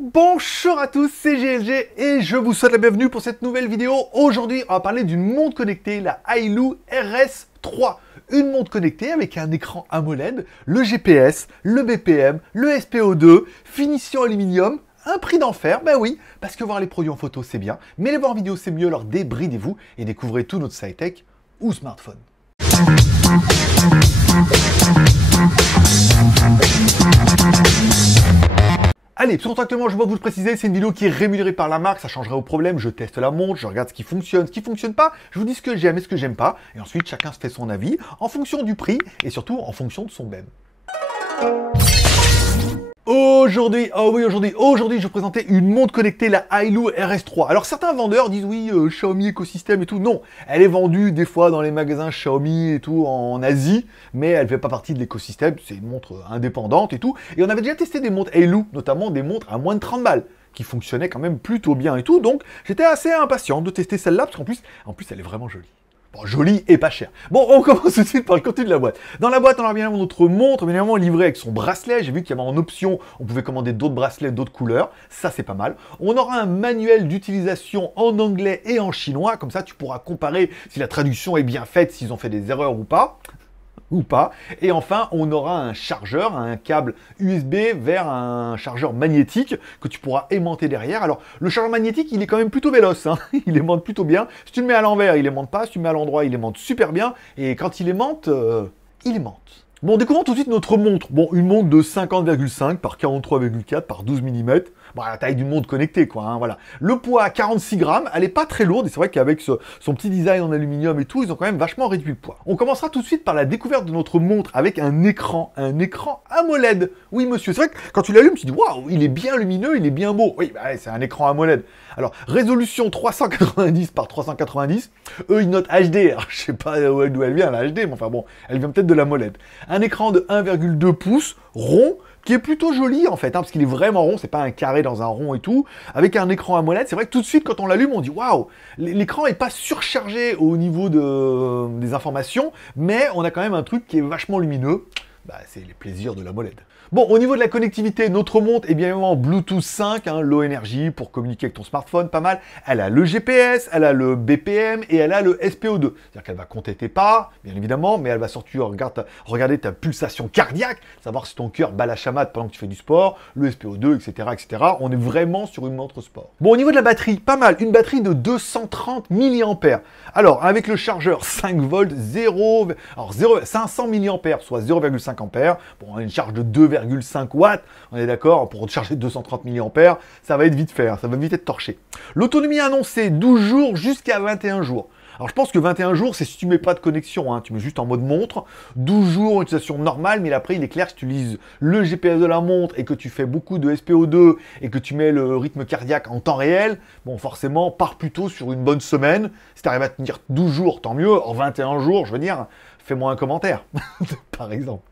Bonjour à tous, c'est GLG et je vous souhaite la bienvenue pour cette nouvelle vidéo. Aujourd'hui, on va parler d'une montre connectée, la Ailou RS3. Une montre connectée avec un écran AMOLED, le GPS, le BPM, le SPO2, finition aluminium, un prix d'enfer, ben oui, parce que voir les produits en photo c'est bien, mais les voir en vidéo c'est mieux, alors débridez-vous et découvrez tout notre sci-tech ou smartphone. Allez, tout contractement, je dois vous le préciser, c'est une vidéo qui est rémunérée par la marque, ça changerait au problème, je teste la montre, je regarde ce qui fonctionne pas, je vous dis ce que j'aime et ce que j'aime pas, et ensuite chacun se fait son avis en fonction du prix et surtout en fonction de son BEM. Aujourd'hui, aujourd'hui, je vais vous présenter une montre connectée, la Ailou RS3. Alors certains vendeurs disent oui, Xiaomi écosystème et tout. Non, elle est vendue des fois dans les magasins Xiaomi et tout en Asie, mais elle fait pas partie de l'écosystème, c'est une montre indépendante et tout. Et on avait déjà testé des montres Ailou, notamment des montres à moins de 30 balles, qui fonctionnaient quand même plutôt bien et tout. Donc j'étais assez impatient de tester celle-là, parce qu'en plus elle est vraiment jolie. Bon, joli et pas cher. Bon, on commence tout de suite par le contenu de la boîte. Dans la boîte, on a bien notre montre, bien évidemment livrée avec son bracelet. J'ai vu qu'il y avait en option, on pouvait commander d'autres bracelets, d'autres couleurs. Ça, c'est pas mal. On aura un manuel d'utilisation en anglais et en chinois. Comme ça, tu pourras comparer si la traduction est bien faite, s'ils ont fait des erreurs ou pas. Et enfin, on aura un chargeur, un câble USB vers un chargeur magnétique que tu pourras aimanter derrière. Alors, le chargeur magnétique, il est quand même plutôt véloce, hein. Il aimante plutôt bien. Si tu le mets à l'envers, il aimante pas. Si tu le mets à l'endroit, il aimante super bien. Et quand il aimante, il aimante. Bon, découvrons tout de suite notre montre. Bon, une montre de 50,5 par 43,4 par 12 mm. Bon, la taille d'une montre connectée, quoi, hein, voilà. Le poids, 46 grammes. Elle est pas très lourde. Et c'est vrai qu'avec son petit design en aluminium et tout, ils ont quand même vachement réduit le poids. On commencera tout de suite par la découverte de notre montre avec un écran AMOLED. Oui, monsieur. C'est vrai que quand tu l'allumes, tu dis, waouh, il est bien lumineux, il est bien beau. Oui, bah, c'est un écran AMOLED. Alors, résolution 390 par 390. Eux, ils notent HD. Alors, je sais pas d'où elle vient, la HD, mais enfin bon, elle vient peut-être de l'AMOLED. Un écran de 1,2 pouces, rond, qui est plutôt joli en fait, hein, parce qu'il est vraiment rond, c'est pas un carré dans un rond et tout. Avec un écran AMOLED, c'est vrai que tout de suite, quand on l'allume, on dit waouh, l'écran est pas surchargé au niveau des informations, mais on a quand même un truc qui est vachement lumineux. Bah, c'est les plaisirs de l'AMOLED. Bon, au niveau de la connectivité, notre montre est bien évidemment Bluetooth 5, hein, low energy pour communiquer avec ton smartphone, pas mal. Elle a le GPS, elle a le BPM et elle a le SPO2. C'est-à-dire qu'elle va compter tes pas, bien évidemment, mais elle va surtout regarder ta pulsation cardiaque, savoir si ton cœur bat la chamade pendant que tu fais du sport, le SPO2, etc., etc. On est vraiment sur une montre sport. Bon, au niveau de la batterie, pas mal. Une batterie de 230 mAh. Alors, avec le chargeur 5 volts, 500 mAh, soit 0,5 A. Bon, une charge de 2,5 watts, on est d'accord, pour recharger 230 mAh, ça va être vite fait, hein, ça va vite être torché. L'autonomie annoncée, 12 jours jusqu'à 21 jours. Alors je pense que 21 jours, c'est si tu mets pas de connexion, hein, tu mets juste en mode montre. 12 jours, utilisation normale, mais après il est clair, si tu utilises le GPS de la montre et que tu fais beaucoup de SPO2 et que tu mets le rythme cardiaque en temps réel, bon forcément, pars plutôt sur une bonne semaine. Si tu arrives à tenir 12 jours, tant mieux. En 21 jours, je veux dire, fais-moi un commentaire, par exemple.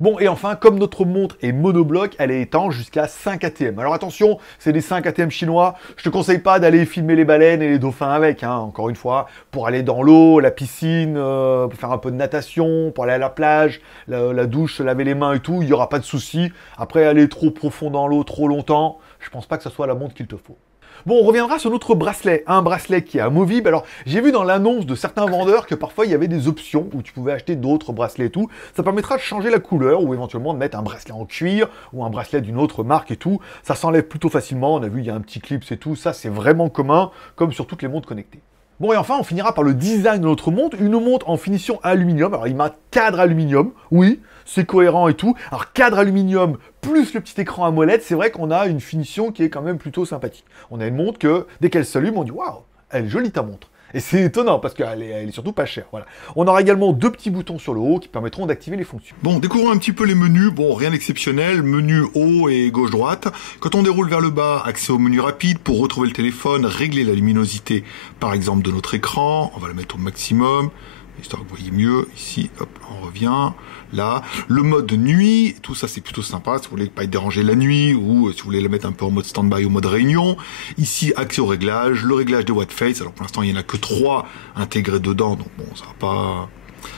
Bon, et enfin, comme notre montre est monobloc, elle est étanche jusqu'à 5 ATM. Alors attention, c'est des 5 ATM chinois. Je te conseille pas d'aller filmer les baleines et les dauphins avec, hein, encore une fois, pour aller dans l'eau, la piscine, pour faire un peu de natation, pour aller à la plage, la douche, se laver les mains et tout, il n'y aura pas de souci. Après, aller trop profond dans l'eau, trop longtemps, je pense pas que ce soit la montre qu'il te faut. Bon, on reviendra sur notre bracelet, un bracelet qui est amovible. Alors, j'ai vu dans l'annonce de certains vendeurs que parfois il y avait des options où tu pouvais acheter d'autres bracelets et tout. Ça permettra de changer la couleur ou éventuellement de mettre un bracelet en cuir ou un bracelet d'une autre marque et tout. Ça s'enlève plutôt facilement. On a vu, il y a un petit clip, c'est tout. Ça, c'est vraiment commun, comme sur toutes les montres connectées. Bon, et enfin, on finira par le design de notre montre. Une montre en finition aluminium. Alors, il m'a cadre aluminium. Oui, c'est cohérent et tout. Alors, cadre aluminium plus le petit écran AMOLED, c'est vrai qu'on a une finition qui est quand même plutôt sympathique. On a une montre que, dès qu'elle s'allume, on dit « Waouh, elle est jolie ta montre ». Et c'est étonnant parce qu'elle est surtout pas chère. Voilà. On aura également deux petits boutons sur le haut qui permettront d'activer les fonctions. Bon, découvrons un petit peu les menus. Bon, rien d'exceptionnel. Menu haut et gauche-droite. Quand on déroule vers le bas, accès au menu rapide pour retrouver le téléphone, régler la luminosité, par exemple, de notre écran. On va le mettre au maximum, histoire que vous voyez mieux. Ici, hop, on revient. Là, le mode nuit, tout ça c'est plutôt sympa, si vous voulez pas être dérangé la nuit ou si vous voulez le mettre un peu en mode stand-by ou mode réunion. Ici, accès au réglage, le réglage des white face, alors pour l'instant il n'y en a que 3 intégrés dedans, donc bon, ça va pas...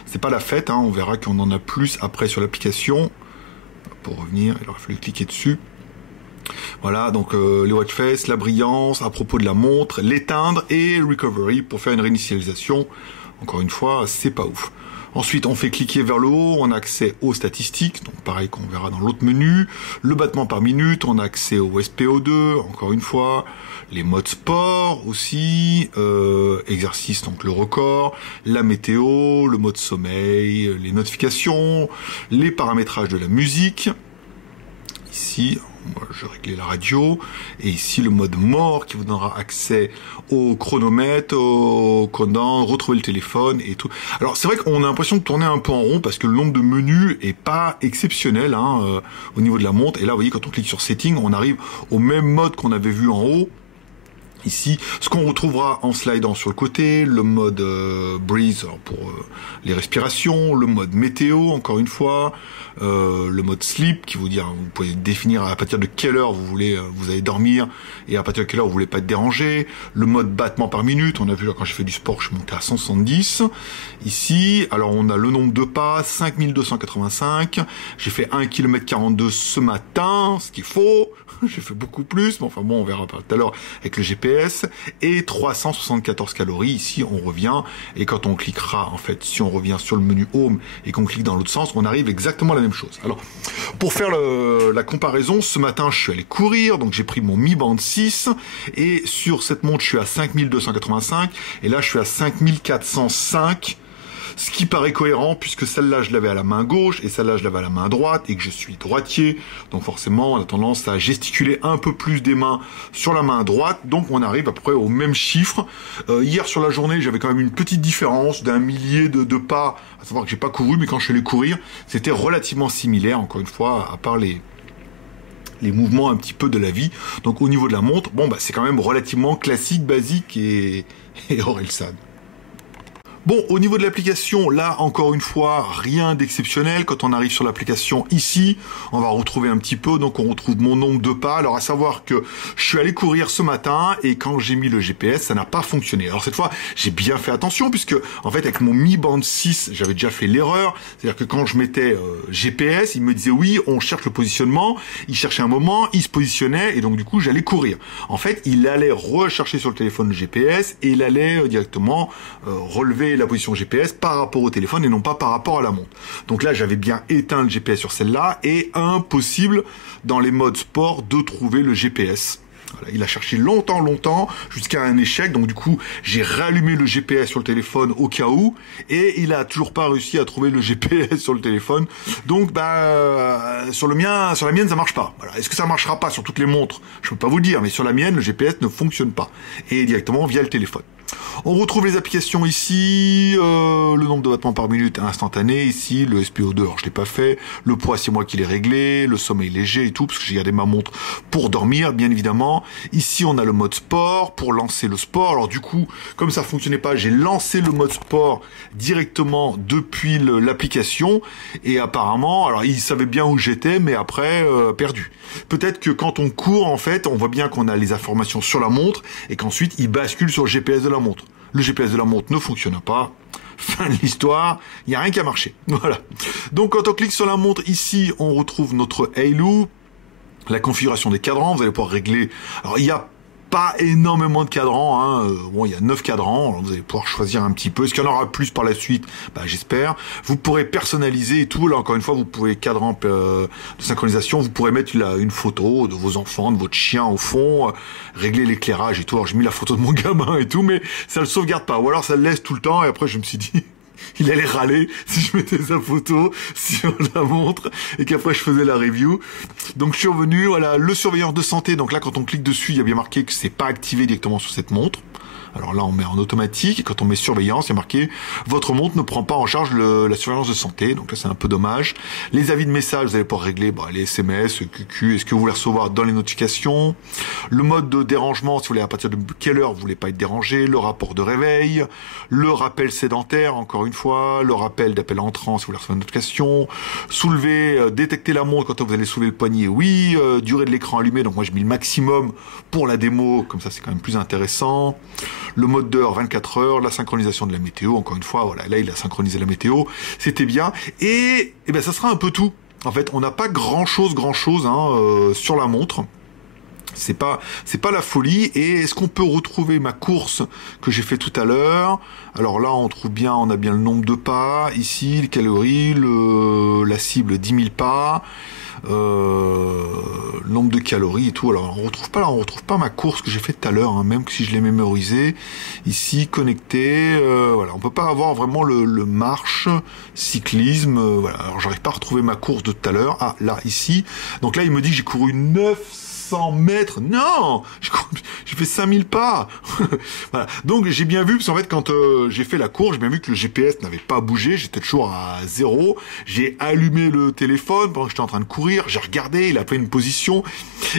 C'est pas la fête, hein. On verra qu'on en a plus après sur l'application. pour revenir, il aurait fallu cliquer dessus. Voilà, donc les watch face, la brillance, à propos de la montre, l'éteindre et recovery pour faire une réinitialisation. Encore une fois, c'est pas ouf. Ensuite, on fait cliquer vers le haut, on a accès aux statistiques, donc pareil qu'on verra dans l'autre menu. Le battement par minute, on a accès au SPO2, encore une fois. Les modes sport aussi, exercice, donc le record, la météo, le mode sommeil, les notifications, les paramétrages de la musique. Ici, moi, je réglais la radio, et ici le mode mort qui vous donnera accès au chronomètre, au codant, retrouver le téléphone et tout. Alors c'est vrai qu'on a l'impression de tourner un peu en rond parce que le nombre de menus est pas exceptionnel au niveau de la montre. Et là, vous voyez, quand on clique sur Settings, on arrive au même mode qu'on avait vu en haut. Ici, ce qu'on retrouvera en slidant sur le côté, le mode breeze pour les respirations, le mode météo, encore une fois, le mode sleep qui vous dit, vous pouvez définir à partir de quelle heure vous voulez, vous allez dormir et à partir de quelle heure vous voulez pas être dérangé. Le mode battement par minute, on a vu là, quand j'ai fait du sport, je suis monté à 170. Ici, alors on a le nombre de pas, 5285. J'ai fait 1 km 42 ce matin, ce qu'il faut. J'ai fait beaucoup plus, mais enfin bon, on verra tout à l'heure avec le GPS. Et 374 calories. Ici, on revient. Et quand on cliquera, en fait, si on revient sur le menu Home et qu'on clique dans l'autre sens, on arrive exactement à la même chose. Alors, pour faire la comparaison, ce matin, je suis allé courir. Donc, j'ai pris mon Mi Band 6. Et sur cette montre, je suis à 5285. Et là, je suis à 5405. Ce qui paraît cohérent puisque celle-là je l'avais à la main gauche et celle-là je l'avais à la main droite et que je suis droitier. Donc forcément on a tendance à gesticuler un peu plus des mains sur la main droite. Donc on arrive à peu près au même chiffre. Hier sur la journée j'avais quand même une petite différence d'un millier de pas. À savoir que j'ai pas couru, mais quand je suis allé courir c'était relativement similaire. Encore une fois, à part les mouvements un petit peu de la vie. Donc au niveau de la montre, bon bah c'est quand même relativement classique, basique et Orelsan. Bon, au niveau de l'application, là, encore une fois, rien d'exceptionnel. Quand on arrive sur l'application ici, on va retrouver un petit peu, donc on retrouve mon nombre de pas. Alors, à savoir que je suis allé courir ce matin et quand j'ai mis le GPS, ça n'a pas fonctionné. Alors, cette fois, j'ai bien fait attention puisque, en fait, avec mon Mi Band 6, j'avais déjà fait l'erreur. C'est-à-dire que quand je mettais GPS, il me disait oui, on cherche le positionnement. Il cherchait un moment, il se positionnait et donc, du coup, j'allais courir. En fait, il allait rechercher sur le téléphone le GPS et il allait directement relever la position GPS par rapport au téléphone et non pas par rapport à la montre. Donc là, j'avais bien éteint le GPS sur celle-là et impossible dans les modes sport de trouver le GPS. Voilà, il a cherché longtemps, jusqu'à un échec. Donc du coup, j'ai rallumé le GPS sur le téléphone au cas où, et il a toujours pas réussi à trouver le GPS sur le téléphone. Donc sur la mienne, ça marche pas. Voilà. Est-ce que ça marchera pas sur toutes les montres? Je peux pas vous le dire, mais sur la mienne, le GPS ne fonctionne pas. Et directement via le téléphone. On retrouve les applications ici, le nombre de battements par minute instantané ici, le SPO2, alors je l'ai pas fait, le poids c'est moi qui l'ai réglé, le sommeil léger et tout, parce que j'ai gardé ma montre pour dormir, bien évidemment. Ici on a le mode sport pour lancer le sport, alors du coup, comme ça fonctionnait pas, j'ai lancé le mode sport directement depuis l'application, et apparemment, alors il savait bien où j'étais, mais après, perdu. Peut-être que quand on court, en fait, on voit bien qu'on a les informations sur la montre, et qu'ensuite il bascule sur le GPS de la montre. Le GPS de la montre ne fonctionne pas. Fin de l'histoire, il n'y a rien qui a marché. Voilà. Donc quand on clique sur la montre ici, on retrouve notre Halo, la configuration des cadrans. Vous allez pouvoir régler. Alors il y a pas énormément de cadrans, hein. Bon, il y a 9 cadrans, alors vous allez pouvoir choisir un petit peu. Est-ce qu'il y en aura plus par la suite? Bah, j'espère. Vous pourrez personnaliser et tout. Là, encore une fois, vous pouvez cadran de synchronisation. Vous pourrez mettre une photo de vos enfants, de votre chien au fond, régler l'éclairage et tout. Alors, j'ai mis la photo de mon gamin et tout, mais ça le sauvegarde pas. Ou alors, ça le laisse tout le temps. Et après, je me suis dit, il allait râler si je mettais sa photo sur la montre et qu'après je faisais la review. Donc je suis revenu, voilà, le surveillance de santé. Donc là, quand on clique dessus, il y a bien marqué que c'est pas activé directement sur cette montre. Alors là, on met en automatique. Et quand on met surveillance, il y a marqué votre montre ne prend pas en charge la surveillance de santé. Donc là, c'est un peu dommage. Les avis de message, vous allez pouvoir régler les SMS, QQ. Est-ce que vous voulez recevoir dans les notifications? Le mode de dérangement, si vous voulez à partir de quelle heure vous voulez pas être dérangé. Le rapport de réveil, le rappel sédentaire, encore une fois, le rappel d'appel entrant si vous voulez recevoir une notification. Soulever, détecter la montre quand vous allez soulever le poignet. Oui, durée de l'écran allumé. Donc moi, je mets le maximum pour la démo. Comme ça, c'est quand même plus intéressant. Le mode d'heure 24 heures, la synchronisation de la météo, encore une fois, voilà, là il a synchronisé la météo, c'était bien, et ben ça sera un peu tout. En fait, on n'a pas grand-chose hein, sur la montre. C'est pas la folie. Et est-ce qu'on peut retrouver ma course que j'ai fait tout à l'heure? Alors là, on a bien le nombre de pas. Ici, les calories, la cible 10 000 pas. Le nombre de calories et tout. Alors on retrouve pas ma course que j'ai fait tout à l'heure, hein, même si je l'ai mémorisé. Ici connecté, voilà, on peut pas avoir vraiment le marche, cyclisme, voilà. Alors j'arrive pas à retrouver ma course de tout à l'heure. Ah là ici, donc là il me dit que j'ai couru 900 mètres. Non, j'ai fait 5000 pas. Voilà. Donc j'ai bien vu, parce qu'en fait quand j'ai fait la course, j'ai bien vu que le GPS n'avait pas bougé, j'étais toujours à 0. J'ai allumé le téléphone pendant que j'étais en train de courir, j'ai regardé, il a fait une position,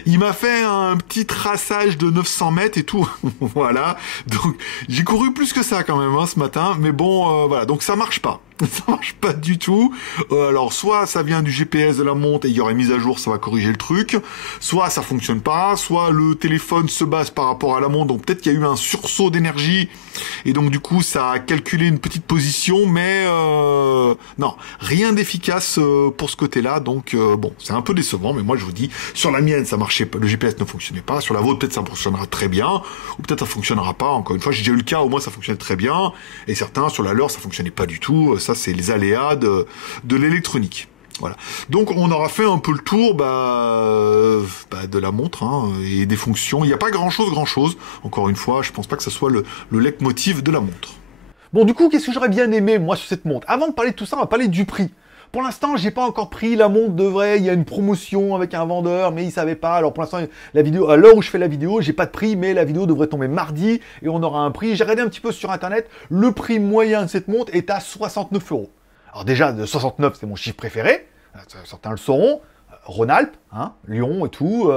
il m'a fait un petit traçage de 900 mètres et tout. Voilà, donc j'ai couru plus que ça quand même hein, ce matin, mais bon, voilà, donc ça marche pas. Ça marche pas du tout. Alors soit ça vient du GPS de la montre et il y aurait mise à jour, ça va corriger le truc. Soit ça fonctionne pas. Soit le téléphone se base par rapport à la montre. Donc peut-être qu'il y a eu un sursaut d'énergie et donc du coup ça a calculé une petite position. Mais non, rien d'efficace pour ce côté-là. Donc bon, c'est un peu décevant. Mais moi je vous dis, sur la mienne ça marchait pas. Le GPS ne fonctionnait pas. Sur la vôtre peut-être ça fonctionnera très bien. Ou peut-être ça fonctionnera pas. Encore une fois, j'ai déjà eu le cas. Au moins ça fonctionnait très bien. Et certains sur la leur ça fonctionnait pas du tout. Ça, c'est les aléas de l'électronique. Voilà. Donc, on aura fait un peu le tour de la montre hein, et des fonctions. Il n'y a pas grand-chose. Encore une fois, je pense pas que ce soit le leitmotiv de la montre. Bon, du coup, qu'est-ce que j'aurais bien aimé, moi, sur cette montre? Avant de parler de tout ça, on va parler du prix. Pour l'instant, j'ai pas encore pris la montre de vrai. Il y a une promotion avec un vendeur, mais il savait pas. Alors pour l'instant, la vidéo, à l'heure où je fais la vidéo, j'ai pas de prix, mais la vidéo devrait tomber mardi et on aura un prix. J'ai regardé un petit peu sur internet. Le prix moyen de cette montre est à 69 €. Alors déjà, de 69, c'est mon chiffre préféré. Certains le sauront. Rhône-Alpes, hein, Lyon et tout.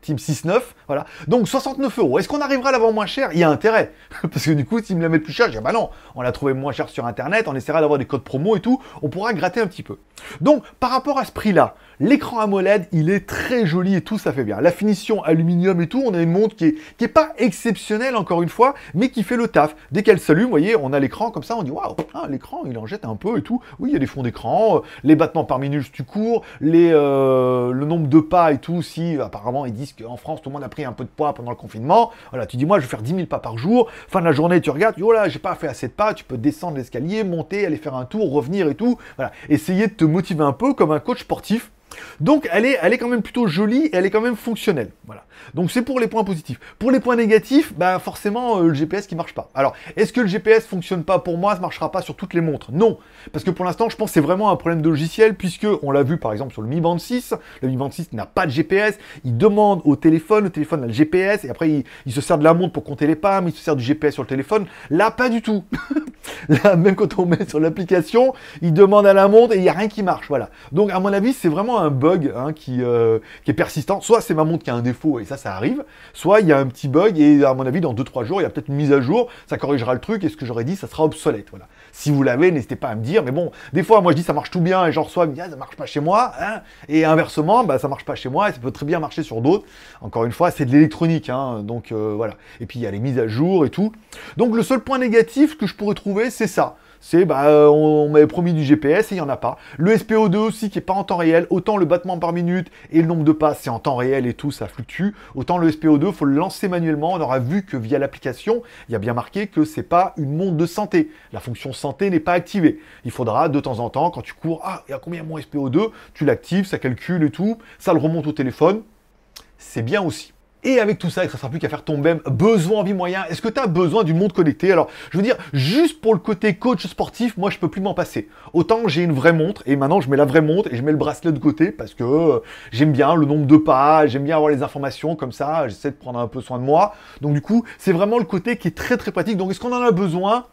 Team 6-9, voilà. Donc 69 €. Est-ce qu'on arrivera à l'avoir moins cher? Il y a intérêt. Parce que du coup, s'ils me la mettent plus cher, je dis bah non, on l'a trouvé moins cher sur internet, on essaiera d'avoir des codes promo et tout, on pourra gratter un petit peu. Donc, par rapport à ce prix-là, l'écran AMOLED, il est très joli et tout, ça fait bien. La finition aluminium et tout, on a une montre qui est pas exceptionnelle encore une fois, mais qui fait le taf. Dès qu'elle s'allume, vous voyez, on a l'écran comme ça, on dit waouh, l'écran, il en jette un peu et tout. Oui, il y a des fonds d'écran, les battements par minute si tu cours, le nombre de pas et tout, si apparemment ils disent qu'en France, tout le monde a pris un peu de poids pendant le confinement. Voilà, tu dis, moi, je vais faire 10 000 pas par jour. Fin de la journée, tu regardes, tu dis, oh là, j'ai pas fait assez de pas. Tu peux descendre l'escalier, monter, aller faire un tour, revenir et tout. Voilà, essayer de te motiver un peu comme un coach sportif. Donc, elle est quand même plutôt jolie et elle est quand même fonctionnelle. Voilà. Donc, c'est pour les points positifs. Pour les points négatifs, bah, forcément, le GPS qui marche pas. Alors, est-ce que le GPS fonctionne pas pour moi? Ça marchera pas sur toutes les montres? Non. Parce que pour l'instant, je pense que c'est vraiment un problème de logiciel puisque on l'a vu par exemple sur le Mi Band 6. Le Mi Band 6 n'a pas de GPS. Il demande au téléphone a le GPS et après, il se sert de la montre pour compter les pas, mais il se sert du GPS sur le téléphone. Là, pas du tout. Là, même quand on met sur l'application, il demande à la montre et il n'y a rien qui marche. Voilà. Donc, à mon avis, c'est vraiment un bug hein, qui est persistant. Soit c'est ma montre qui a un défaut et ça arrive. Soit il y a un petit bug et à mon avis, dans 2-3 jours, il y a peut-être une mise à jour. Ça corrigera le truc et ce que j'aurais dit, ça sera obsolète. Voilà. Si vous l'avez, n'hésitez pas à me dire. Mais bon, des fois, moi, je dis ça marche tout bien et j'en reçois, me dit, ah, ça marche pas chez moi. Hein. Et inversement, bah, ça marche pas chez moi et ça peut très bien marcher sur d'autres. Encore une fois, c'est de l'électronique. Hein, donc voilà. Et puis, il y a les mises à jour et tout. Donc, le seul point négatif que je pourrais trouver, c'est ça. C'est, on m'avait promis du GPS et il n'y en a pas. Le SPO2 aussi qui est pas en temps réel. Autant le battement par minute et le nombre de pas, c'est en temps réel et tout, ça fluctue. Autant le SPO2, faut le lancer manuellement. On aura vu que via l'application, il y a bien marqué que c'est pas une montre de santé. La fonction santé n'est pas activée. Il faudra de temps en temps, quand tu cours, il y a combien mon SPO2? Tu l'actives, ça calcule et tout. Ça le remonte au téléphone. C'est bien aussi. Et avec tout ça, il ne restera plus qu'à faire ton BEM. Besoin, envie, moyen. Est-ce que tu as besoin d'une montre connectée? Alors, je veux dire, juste pour le côté coach sportif, moi, je peux plus m'en passer. Autant j'ai une vraie montre, et maintenant, je mets la vraie montre, et je mets le bracelet de côté, parce que j'aime bien le nombre de pas, j'aime bien avoir les informations, comme ça, j'essaie de prendre un peu soin de moi. Donc, du coup, c'est vraiment le côté qui est très, très pratique. Donc, est-ce qu'on en a besoin?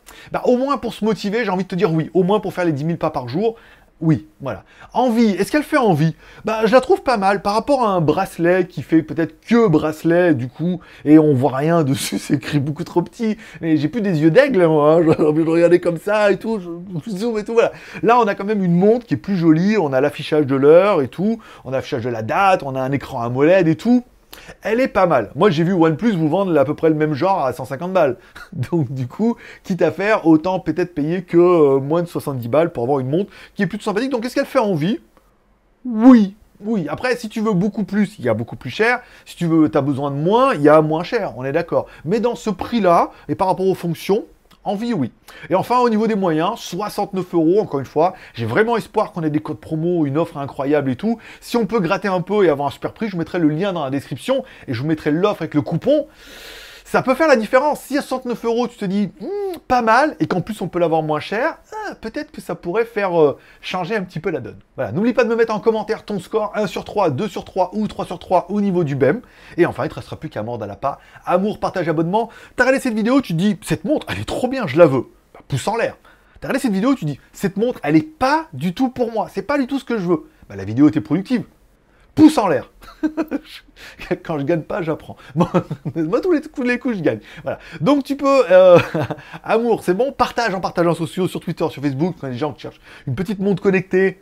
Au moins pour se motiver, j'ai envie de te dire oui. Au moins pour faire les 10 000 pas par jour. Oui, voilà. Envie, est-ce qu'elle fait envie? Je la trouve pas mal par rapport à un bracelet qui fait peut-être que bracelet du coup, et on voit rien dessus, c'est écrit beaucoup trop petit. Et j'ai plus des yeux d'aigle, moi, j'ai envie de regarder comme ça et tout, je zoome et tout, voilà. Là, on a quand même une montre qui est plus jolie, on a l'affichage de l'heure et tout, on a l'affichage de la date, on a un écran AMOLED et tout. Elle est pas mal. Moi, j'ai vu OnePlus vous vendre à peu près le même genre à 150 balles. Donc, du coup, quitte à faire, autant peut-être payer que moins de 70 balles pour avoir une montre qui est plutôt sympathique. Donc, est-ce qu'elle fait envie? Oui. Oui, après, si tu veux beaucoup plus, il y a beaucoup plus cher. Si tu veux, as besoin de moins, il y a moins cher, on est d'accord. Mais dans ce prix-là, et par rapport aux fonctions, envie, oui. Et enfin, au niveau des moyens, 69 €, encore une fois. J'ai vraiment espoir qu'on ait des codes promo, une offre incroyable et tout. Si on peut gratter un peu et avoir un super prix, je vous mettrai le lien dans la description et je vous mettrai l'offre avec le coupon. Ça peut faire la différence. Si à 69 €, tu te dis, pas mal, et qu'en plus on peut l'avoir moins cher, peut-être que ça pourrait faire changer un petit peu la donne. Voilà, n'oublie pas de me mettre en commentaire ton score, 1 sur 3, 2 sur 3 ou 3 sur 3 au niveau du BEM. Et enfin, il te restera plus qu'à mordre à la part. Amour, partage, abonnement. T'as regardé cette vidéo, tu te dis, cette montre, elle est trop bien, je la veux. Bah, pouce en l'air. T'as regardé cette vidéo, tu te dis, cette montre, elle est pas du tout pour moi. C'est pas du tout ce que je veux. Bah, la vidéo était productive. Pouce en l'air. Quand je gagne pas, j'apprends. Bon, moi, tous les coups, je gagne. Voilà. Donc, tu peux... amour, c'est bon. Partage en partageant sociaux, sur Twitter, sur Facebook, quand les gens cherchent une petite montre connectée,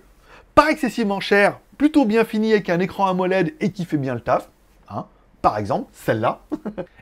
pas excessivement chère, plutôt bien finie, avec un écran AMOLED et qui fait bien le taf. Hein, par exemple, celle-là.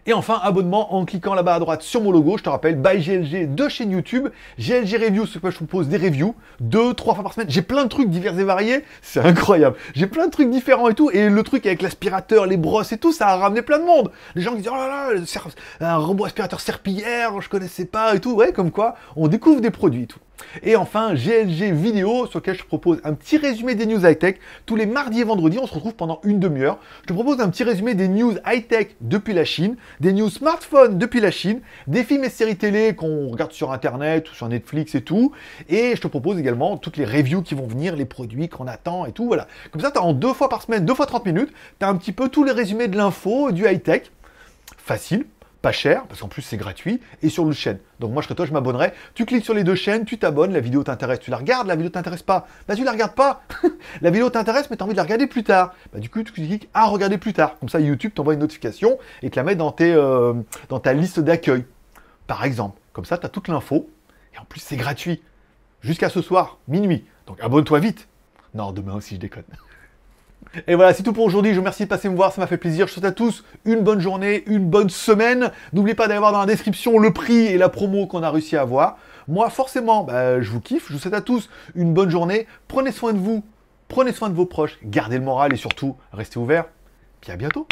Et enfin, abonnement en cliquant là-bas à droite sur mon logo. Je te rappelle, by GLG de chaîne YouTube. GLG Review, c'est quoi je vous propose des reviews 2-3 fois par semaine. J'ai plein de trucs divers et variés. C'est incroyable. J'ai plein de trucs différents et tout. Et le truc avec l'aspirateur, les brosses et tout, ça a ramené plein de monde. Les gens qui disent, oh là là, un robot aspirateur serpillière, je connaissais pas et tout. Ouais, comme quoi, on découvre des produits et tout. Et enfin, GLG vidéo, sur lequel je te propose un petit résumé des news high-tech. Tous les mardis et vendredis, on se retrouve pendant une demi-heure. Je te propose un petit résumé des news high-tech depuis la Chine, des news smartphones depuis la Chine, des films et séries télé qu'on regarde sur Internet ou sur Netflix et tout. Et je te propose également toutes les reviews qui vont venir, les produits qu'on attend et tout. Voilà. Comme ça, tu as en 2 fois par semaine, 2 fois 30 minutes, tu as un petit peu tous les résumés de l'info, du high-tech. Facile. Pas cher, parce qu'en plus c'est gratuit, et sur l'autre chaîne. Donc moi je serais toi, je m'abonnerais. Tu cliques sur les 2 chaînes, tu t'abonnes, la vidéo t'intéresse, tu la regardes, la vidéo t'intéresse pas, bah tu la regardes pas. La vidéo t'intéresse, mais tu as envie de la regarder plus tard. Bah du coup tu cliques à regarder plus tard. Comme ça YouTube t'envoie une notification et te la met dans, dans ta liste d'accueil. Par exemple. Comme ça tu as toute l'info, et en plus c'est gratuit. Jusqu'à ce soir, minuit. Donc abonne-toi vite. Non, demain aussi je déconne. Et voilà, c'est tout pour aujourd'hui. Je vous remercie de passer me voir, ça m'a fait plaisir. Je souhaite à tous une bonne journée, une bonne semaine. N'oubliez pas d'aller voir dans la description le prix et la promo qu'on a réussi à avoir. Moi, forcément, je vous kiffe. Je vous souhaite à tous une bonne journée. Prenez soin de vous, prenez soin de vos proches, gardez le moral et surtout, restez ouverts. Puis à bientôt.